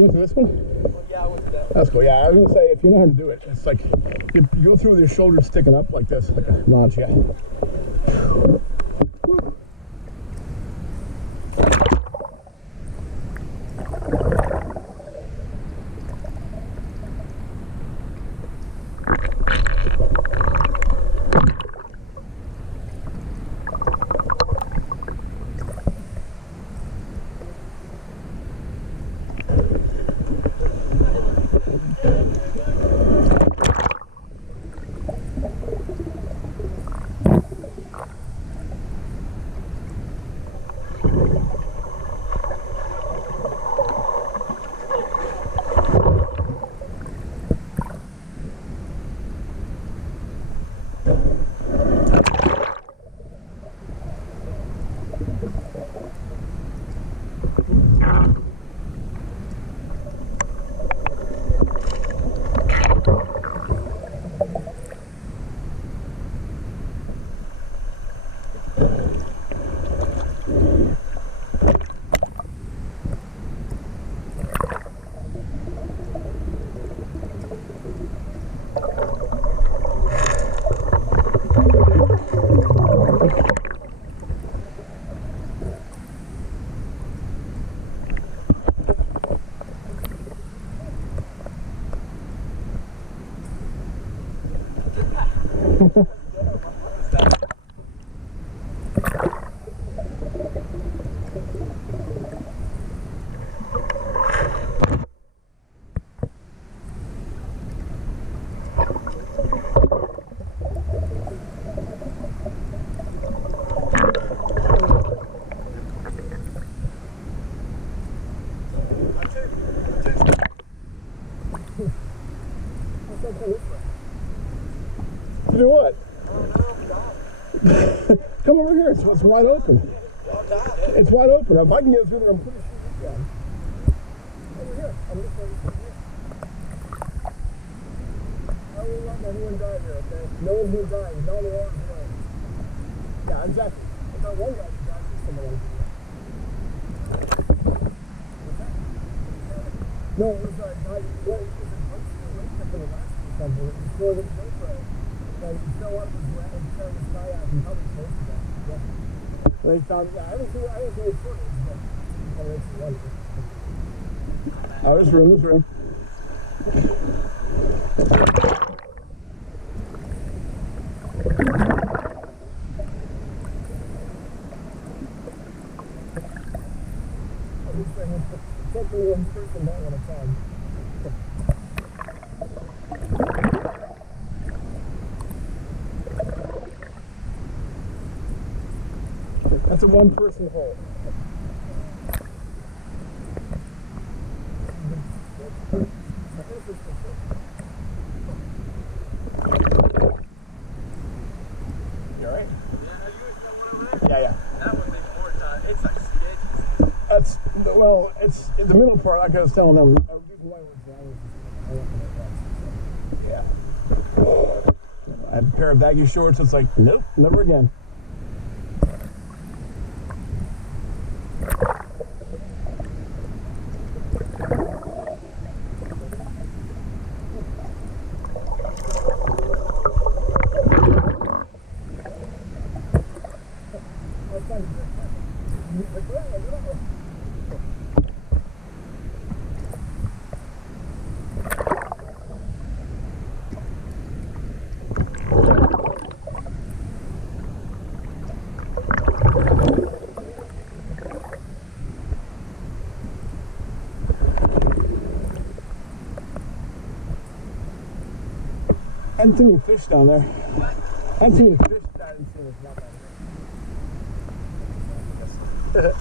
You went to this one? Well, yeah, I went to that one. That's cool. Yeah, I was gonna say if you know how to do it, it's like you go through with your shoulders sticking up like this, like a notch. Yeah. To do what? Come over here. It's wide open. It's wide open. If I can get through there, I'm pretty sure you can. Over here. I'm just over here. I will not let anyone die here, okay? No one's going to die. There's all the water's away. Yeah, exactly. If not one guy can die, there's someone else. No, it was a guy. What? It was a bunch of lake up in Alaska or something. It was for the GoPro. And you know what? It was turning the sky out and probably close to that. Yeah. They found, yeah, I didn't see any footage, but that makes me wonder. Oh, there's room, there's room. I'm just saying, except for one person, not one at a time. That's a one-person hole. You alright? Yeah. That one makes more time. It's like sketchy. That's, well, it's in the middle part, like I was telling them. Yeah. I had a pair of baggy shorts, it's like, nope, never again. I hadn't seen any fish down there. I hadn't seen any fish down there.